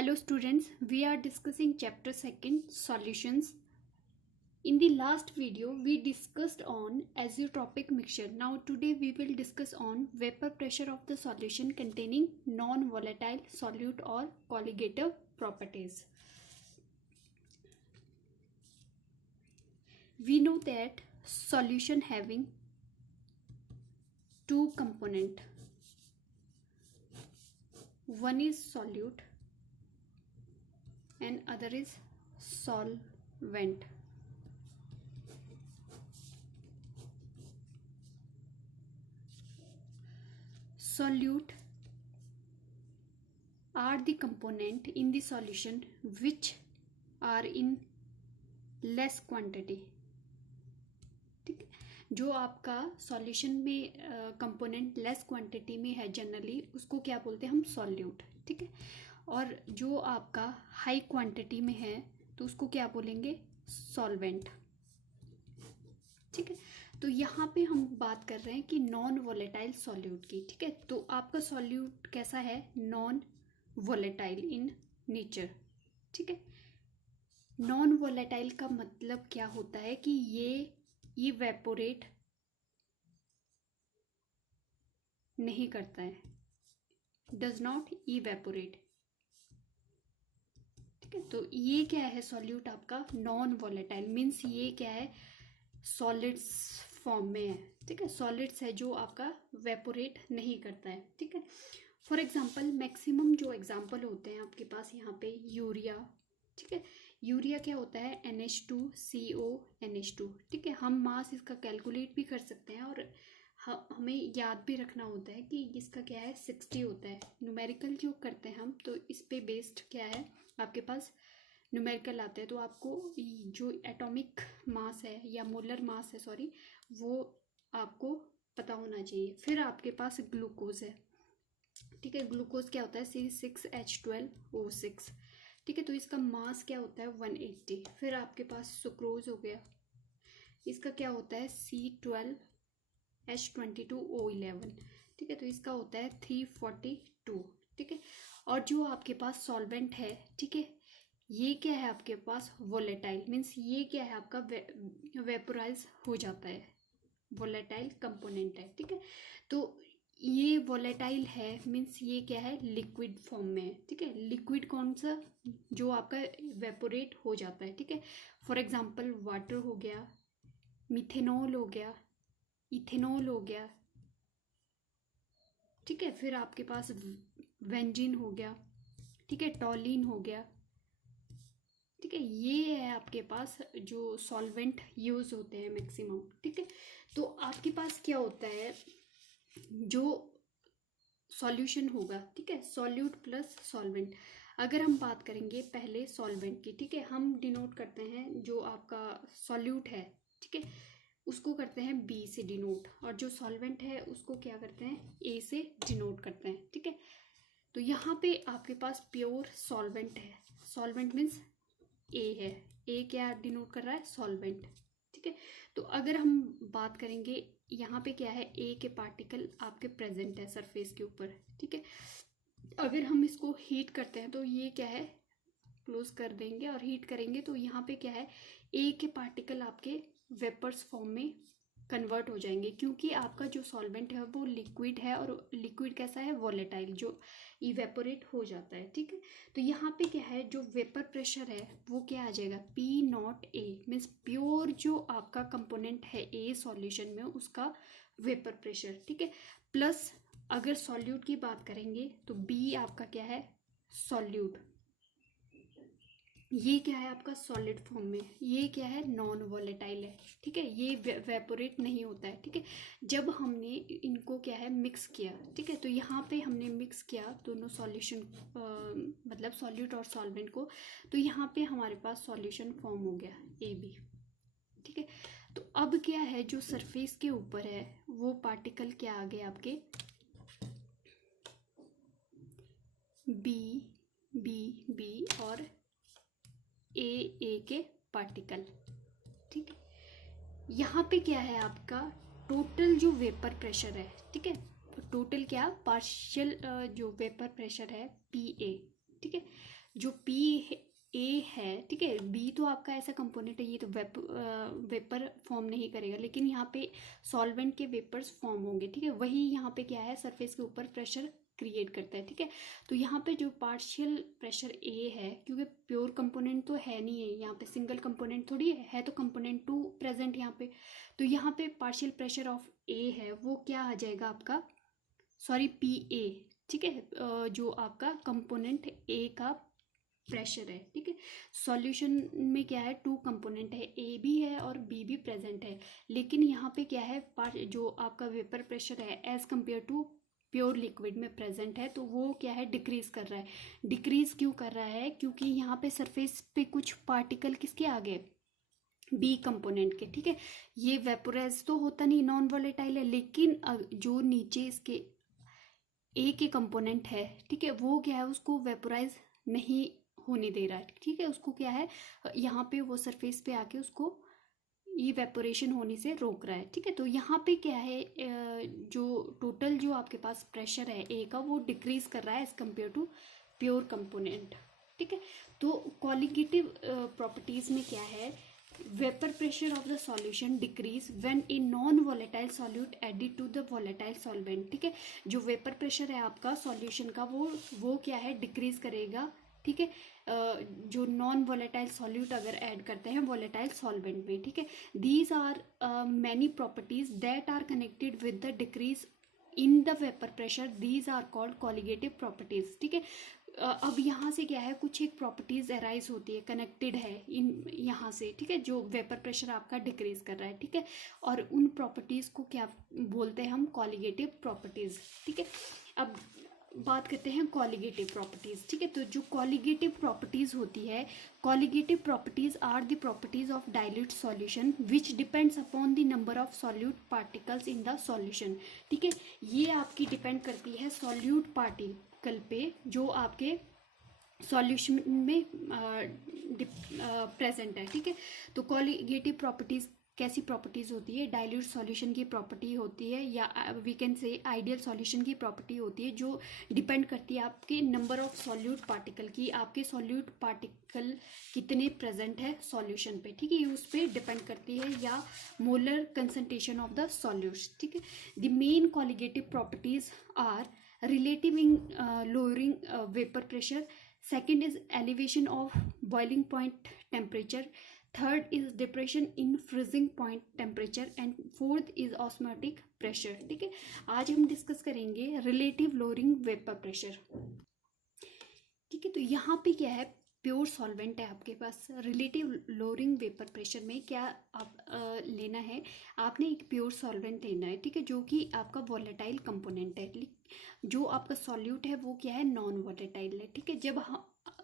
Hello students, we are discussing chapter 2 solutions. In the last video we discussed on azeotropic mixture. Now today we will discuss on vapor pressure of the solution containing non-volatile solute or colligative properties. We know that solution having two components. One is solute and other is solvent. Solute are the component in the solution which are in less quantity. ठीक है, जो आपका solution में component less quantity में है generally उसको क्या बोलते हैं हम सॉल्यूट. ठीक है, और जो आपका हाई क्वांटिटी में है तो उसको क्या बोलेंगे सॉल्वेंट. ठीक है, तो यहाँ पे हम बात कर रहे हैं कि नॉन वोलेटाइल सॉल्यूट की. ठीक है, तो आपका सॉल्यूट कैसा है नॉन वोलेटाइल इन नेचर. ठीक है, नॉन वोलेटाइल का मतलब क्या होता है कि ये इवेपोरेट नहीं करता है, डज नॉट इवेपोरेट. ठीक है, तो ये क्या है सॉल्यूट आपका नॉन वोलेटाइल मीन्स ये क्या है सॉलिड्स फॉर्म में है. ठीक है, सॉलिड्स है जो आपका वेपोरेट नहीं करता है. ठीक है, फॉर एग्जांपल मैक्सिमम जो एग्जांपल होते हैं आपके पास यहाँ पे यूरिया. ठीक है, यूरिया क्या होता है NH2CO NH2. ठीक है, हम मास इसका कैलकुलेट भी कर सकते हैं और हमें याद भी रखना होता है कि इसका क्या है 60 होता है. न्यूमेरिकल जो करते हैं हम तो इस पे बेस्ड क्या है आपके पास न्यूमेरिकल आते हैं, तो आपको जो एटॉमिक मास है या मोलर मास है सॉरी वो आपको पता होना चाहिए. फिर आपके पास ग्लूकोज है. ठीक है, ग्लूकोज क्या होता है C6H12O6. ठीक है, तो इसका मास क्या होता है 180. फिर आपके पास सुक्रोज हो गया, इसका क्या होता है C12H22O11. ठीक है, तो इसका होता है 342. ठीक है, और जो आपके पास सॉल्वेंट है ठीक है ये क्या है आपके पास वोलेटाइल मीन्स ये क्या है आपका वेपोराइज हो जाता है, वोलेटाइल कंपोनेंट है. ठीक है, तो ये वोलेटाइल है मीन्स ये क्या है लिक्विड फॉर्म में है. ठीक है, लिक्विड कौन सा जो आपका वेपोरेट हो जाता है. ठीक है, फॉर एग्जांपल वाटर हो गया, मिथेनॉल हो गया, इथेनॉल हो गया. ठीक है, फिर आपके पास बेंजीन हो गया. ठीक है, टॉलिन हो गया. ठीक है, ये है आपके पास जो सॉल्वेंट यूज होते हैं मैक्सिमम. ठीक है, तो आपके पास क्या होता है जो सॉल्यूशन होगा. ठीक है, सॉल्यूट प्लस सॉल्वेंट. अगर हम बात करेंगे पहले सॉल्वेंट की. ठीक है, हम डिनोट करते हैं जो आपका सॉल्यूट है ठीक है उसको करते हैं B से डिनोट, और जो सॉल्वेंट है उसको क्या करते हैं A से डिनोट करते हैं. ठीक है, तो यहाँ पे आपके पास प्योर सॉल्वेंट है. सॉल्वेंट मीन्स A है, A क्या डिनोट कर रहा है सॉल्वेंट. ठीक है, तो अगर हम बात करेंगे यहाँ पे क्या है A के पार्टिकल आपके प्रेजेंट है सरफेस के ऊपर. ठीक है, अगर हम इसको हीट करते हैं तो ये क्या है क्लोज कर देंगे और हीट करेंगे तो यहाँ पे क्या है A के पार्टिकल आपके वेपर्स फॉर्म में कन्वर्ट हो जाएंगे, क्योंकि आपका जो सॉल्वेंट है वो लिक्विड है और लिक्विड कैसा है वोलेटाइल जो इवेपोरेट हो जाता है. ठीक है, तो यहाँ पे क्या है जो वेपर प्रेशर है वो क्या आ जाएगा P0A मीन्स प्योर जो आपका कंपोनेंट है A सॉल्यूशन में उसका वेपर प्रेशर. ठीक है, प्लस अगर सॉल्यूट की बात करेंगे तो B आपका क्या है सॉल्यूट. ये क्या है आपका सॉलिड फॉर्म में, ये क्या है नॉन वोलेटाइल है. ठीक है, ये वेपोरेट नहीं होता है. ठीक है, जब हमने इनको क्या है मिक्स किया. ठीक है, तो यहाँ पे हमने मिक्स किया दोनों सॉल्यूशन मतलब सॉल्यूट और सॉल्वेंट को, तो यहाँ पे हमारे पास सॉल्यूशन फॉर्म हो गया AB. ठीक है, तो अब क्या है जो सरफेस के ऊपर है वो पार्टिकल क्या आ गए आपके B और A के पार्टिकल. ठीक है, यहाँ पे क्या है आपका टोटल जो वेपर प्रेशर है. ठीक है, टोटल क्या पार्शियल जो वेपर प्रेशर है PA. ठीक है, जो पी ए है, ठीक है, बी तो आपका ऐसा कंपोनेंट है, ये तो वेपर फॉर्म नहीं करेगा, लेकिन यहाँ पे सॉल्वेंट के वेपर्स फॉर्म होंगे, ठीक है। वही यहाँ पे क्या है, सरफेस के ऊपर प्रेशर क्रिएट करता है, ठीक है। तो यहाँ पे जो पार्शियल प्रेशर ए है, क्योंकि प्योर कंपोनेंट तो है नहीं है यहाँ पे, सिंगल कंपोनेंट थोड़ी है तो कंपोनेंट टू प्रेजेंट यहाँ पे। तो यहाँ पे पार्शियल प्रेशर ऑफ ए है वो क्या आ जाएगा आपका, सॉरी पी ए, ठीक है, जो आपका कंपोनेंट ए का प्रेशर है, ठीक है। सॉल्यूशन में क्या है, टू कंपोनेंट है, ए भी है और बी भी प्रेजेंट है, लेकिन यहाँ पे क्या है, जो आपका वेपर प्रेशर है as compare to pure liquid में प्रेजेंट है, तो वो क्या है, डिक्रीज कर रहा है। डिक्रीज क्यों कर रहा है, क्योंकि यहाँ पे सरफेस पे कुछ पार्टिकल किसके आ गए, बी कंपोनेंट के, ठीक है। ये वेपोराइज तो होता नहीं, नॉन वोलेटाइल है, लेकिन जो नीचे इसके ए के कंपोनेंट है, ठीक है, वो क्या है, उसको वेपोराइज नहीं होने दे रहा है, ठीक है। उसको क्या है, यहाँ पे वो सरफेस पे आके उसको इवेपोरेशन होने से रोक रहा है, ठीक है। तो यहाँ पे क्या है, जो टोटल जो आपके पास प्रेशर है ए का, वो डिक्रीज कर रहा है as compare to pure component, ठीक है। तो क्वालिटेटिव प्रॉपर्टीज में क्या है, vapour pressure of the solution decrease when a non volatile solute added to the volatile solvent, ठीक है। जो वेपर प्रेशर है आपका सॉल्यूशन का, वो क्या है, डिक्रीज करेगा, ठीक है, जो नॉन वोलेटाइल सॉल्यूट अगर ऐड करते हैं वोलेटाइल सॉल्वेंट में, ठीक है। These are many properties that are connected with the decrease in the vapour pressure, these are called colligative properties, ठीक है। अब यहाँ से क्या है, कुछ एक प्रॉपर्टीज अराइज होती है, कनेक्टेड है इन यहाँ से, ठीक है, जो वेपर प्रेशर आपका डिक्रीज कर रहा है, ठीक है। और उन प्रॉपर्टीज को क्या बोलते हैं हम, कॉलिगेटिव प्रॉपर्टीज, ठीक है। अब बात करते हैं कॉलिगेटिव प्रॉपर्टीज, ठीक है। तो जो कॉलिगेटिव प्रॉपर्टीज होती है, colligative properties are the properties of dilute solution which depends upon the number of solute particles in the solution, ठीक है। ये आपकी डिपेंड करती है सॉल्यूट पार्टिकल पे जो आपके सॉल्यूशन में प्रेजेंट है, ठीक है। तो कॉलिगेटिव प्रॉपर्टीज कैसी प्रॉपर्टीज होती है, डाइल्यूट सॉल्यूशन की प्रॉपर्टी होती है, या we can say ideal solution की प्रॉपर्टी होती है, जो डिपेंड करती है आपके नंबर ऑफ सॉल्यूट पार्टिकल की, आपके सॉल्यूट पार्टिकल कितने प्रेजेंट है सॉल्यूशन पे, ठीक है, ये उस पर डिपेंड करती है, या molar concentration of the solutes, ठीक है। The main colligative properties are relative in lowering vapour pressure, second is elevation of boiling point temperature, third is depression in freezing point temperature and fourth is osmotic pressure, ठीक है। आज हम discuss करेंगे relative lowering vapour pressure, ठीक है। तो यहाँ पे क्या है, प्योर सॉल्वेंट है आपके पास, रिलेटिव लोअरिंग वेपर प्रेशर में क्या आप लेना है, आपने एक प्योर सॉल्वेंट लेना है, ठीक है, जो कि आपका वोलेटाइल कंपोनेंट है, जो आपका सॉल्यूट है वो क्या है, नॉन वोलेटाइल है, ठीक है। जब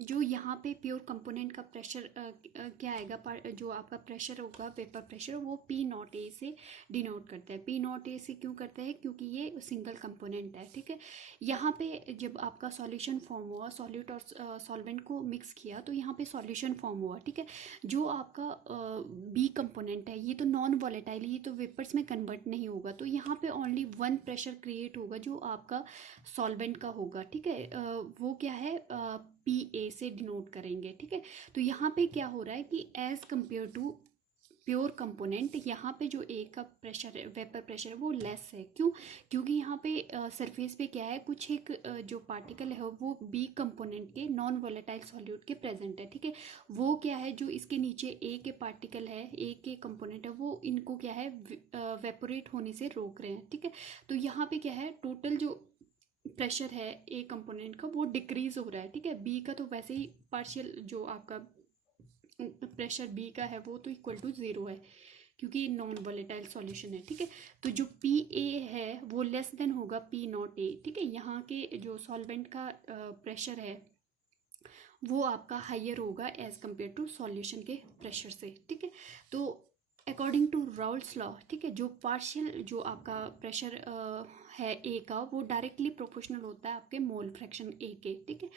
जो यहाँ पे प्योर कंपोनेंट का प्रेशर क्या आएगा, जो आपका प्रेशर होगा वेपर प्रेशर, वो पी नॉट ए से डिनोट करता है। पी नॉट ए से क्यों करता है, क्योंकि ये सिंगल कंपोनेंट है, ठीक है। यहाँ पे जब आपका सॉल्यूशन फॉर्म हुआ, सॉल्यूट और सॉल्वेंट को मिक्स किया, तो यहाँ पे सॉल्यूशन फॉर्म हुआ, ठीक है। जो आपका बी कंपोनेंट है, ये तो नॉन वॉलेटाइल, ये तो वेपर्स में कन्वर्ट नहीं होगा, तो यहाँ पे ओनली वन प्रेशर क्रिएट होगा जो आपका सॉल्वेंट का होगा, ठीक है। वो क्या है, पी ए से डिनोट करेंगे, ठीक है। तो यहाँ पे क्या हो रहा है कि as compare to pure component, यहाँ पे जो ए का प्रेशर है, वेपर प्रेशर है, वो लेस है, क्यों, क्योंकि यहाँ पे सरफेस पे क्या है, कुछ एक जो पार्टिकल है वो बी कंपोनेंट के नॉन वोलेटाइल सॉल्यूट के प्रेजेंट है, ठीक है। वो क्या है, जो इसके नीचे ए के पार्टिकल है, ए के कंपोनेंट है, वो इनको क्या है, वेपोरेट होने से रोक रहे हैं, ठीक है। तो यहाँ पे क्या है, टोटल जो प्रेशर है ए कंपोनेंट का वो डिक्रीज हो रहा है, ठीक है। बी का तो वैसे ही पार्शियल जो आपका प्रेशर बी का है वो तो इक्वल टू 0 है, क्योंकि नॉन वोलेटाइल सॉल्यूशन है, ठीक है। तो जो पी ए है वो लेस देन होगा पी नॉट ए, ठीक है। यहाँ के जो सॉल्वेंट का प्रेशर है वो आपका हाइयर होगा एज कंपेयर टू सॉल्यूशन के प्रेशर से, ठीक है। तो अकॉर्डिंग टू राउल्स लॉ, ठीक है, जो पार्शियल जो आपका प्रेशर है ए का, वो डायरेक्टली प्रोपोर्शनल होता है आपके मोल फ्रैक्शन ए के, ठीक है।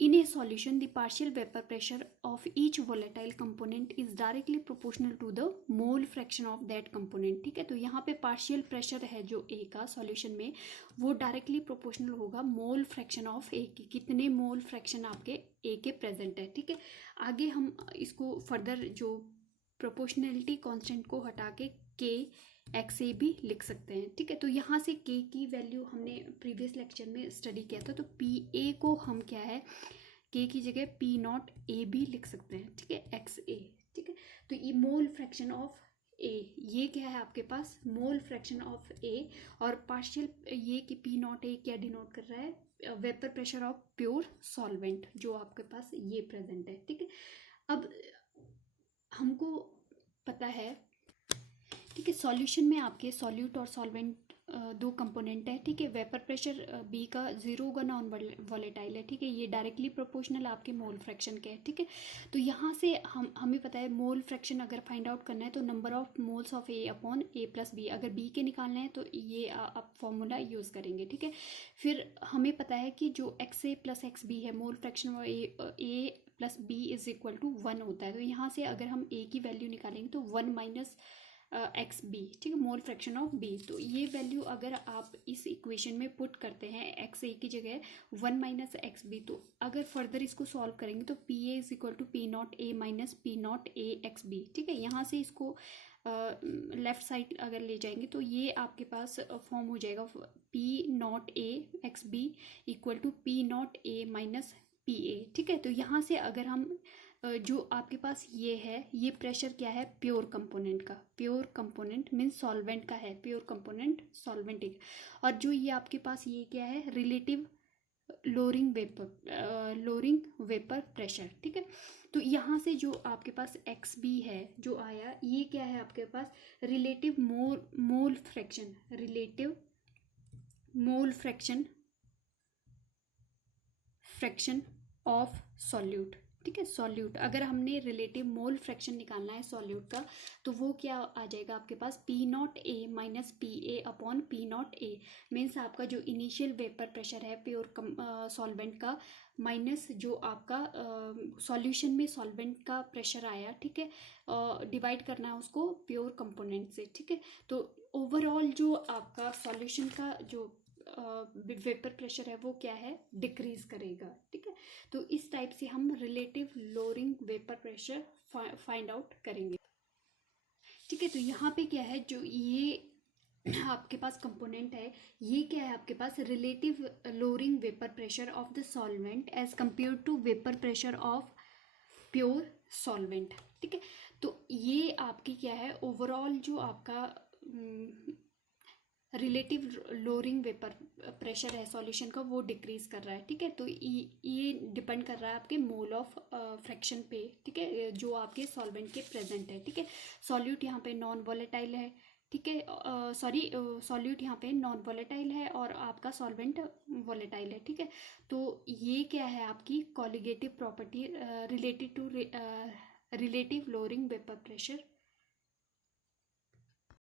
In a solution, the partial vapor pressure of each volatile component is directly proportional to the mole fraction of that component. ठीक है, तो यहाँ पे पार्शियल प्रेशर है जो A का सॉल्यूशन में, वो डायरेक्टली प्रोपोर्शनल होगा मोल फ्रैक्शन ऑफ A की, कितने मोल फ्रैक्शन आपके A के प्रेजेंट है। ठीक है, आगे हम इसको फर्दर जो प्रोपोर्शनलिटी कांस्टेंट को हटा के K एक्स ए भी लिख सकते हैं। ठीक है, तो यहाँ से के की वैल्यू हमने प्रीवियस लेक्चर में स्टडी किया था, तो पी ए को हम क्या है के की जगह पी नॉट ए भी लिख सकते हैं। ठीक है, एक्स ए। ठीक है, तो ये मोल फ्रैक्शन ऑफ ए, ये क्या है आपके पास मोल फ्रैक्शन ऑफ ए, और पार्शियल ये कि पी नॉट ए क्या डिनोट कर रहा है, vapour pressure of pure solvent जो आपके पास ये प्रेजेंट है। ठीक है, अब हमको पता है, ठीक है, सॉल्यूशन में आपके सॉल्यूट और सॉल्वेंट दो कंपोनेंट है। ठीक है, वेपर प्रेशर बी का 0 होगा, नॉन वॉलेटाइल है। ठीक है, ये डायरेक्टली प्रोपोर्शनल आपके मोल फ्रैक्शन के है। ठीक है, तो यहाँ से हमें पता है मोल फ्रैक्शन अगर फाइंड आउट करना है तो number of moles of A upon A plus B, अगर बी के निकालना है तो ये आप फॉर्मूला यूज़ करेंगे। ठीक है, फिर हमें पता है कि जो X A plus X B है, mole fraction A plus B is equal to 1 होता है। तो यहाँ से अगर हम ए की वैल्यू निकालेंगे तो 1 माइनस एक्स बी, ठीक है, मोल फ्रैक्शन ऑफ बी। तो ये वैल्यू अगर आप इस इक्वेशन में पुट करते हैं एक्स ए की जगह 1 माइनस एक्स बी, तो अगर फर्दर इसको सॉल्व करेंगे तो P A is equal to P naught A minus P naught A X B. ठीक है, यहाँ से इसको लेफ्ट साइड अगर ले जाएंगे तो ये आपके पास फॉर्म हो जाएगा P naught A X B equal to P naught A minus P A. ठीक है, तो यहाँ से अगर हम जो आपके पास ये है, ये प्रेशर क्या है प्योर कंपोनेंट का, प्योर कंपोनेंट मीन्स सॉल्वेंट का है, प्योर कंपोनेंट सॉल्वेंट है। और जो ये आपके पास ये क्या है रिलेटिव लोअरिंग वेपर प्रेशर। ठीक है, तो यहाँ से जो आपके पास एक्स बी है जो आया, ये क्या है आपके पास relative mole fraction, relative mole fraction of solute. ठीक है, सॉल्यूट अगर हमने रिलेटिव मोल फ्रैक्शन निकालना है सॉल्यूट का, तो वो क्या आ जाएगा आपके पास P naught A minus P A upon P naught A, means आपका जो इनिशियल वेपर प्रेशर है प्योर सॉल्वेंट का माइनस जो आपका सॉल्यूशन में सॉल्वेंट का प्रेशर आया। ठीक है, डिवाइड करना है उसको प्योर कंपोनेंट से। ठीक है, तो ओवरऑल जो आपका सॉल्यूशन का जो वेपर प्रेशर है वो क्या है डिक्रीज करेगा। ठीक है, तो इस टाइप से हम relative lowering vapour pressure find out करेंगे। ठीक है, तो यहाँ पे क्या है जो ये आपके पास कंपोनेंट है, ये क्या है आपके पास relative lowering vapour pressure of the solvent as compare to vapour pressure of pure solvent. ठीक है, तो ये आपकी क्या है ओवरऑल जो आपका रिलेटिव लोअरिंग वेपर प्रेशर है सॉल्यूशन का वो डिक्रीज कर रहा है। ठीक है, तो ये डिपेंड कर रहा है आपके मोल ऑफ फ्रैक्शन पे। ठीक है, जो आपके सॉल्वेंट के प्रेजेंट है। ठीक है, सॉल्यूट यहाँ पे नॉन वॉलेटाइल है। ठीक है, सॉल्यूट यहाँ पे नॉन वॉलेटाइल है और आपका सॉल्वेंट वॉलेटाइल है। ठीक है, तो ये क्या है आपकी colligative property related to relative lowering vapour pressure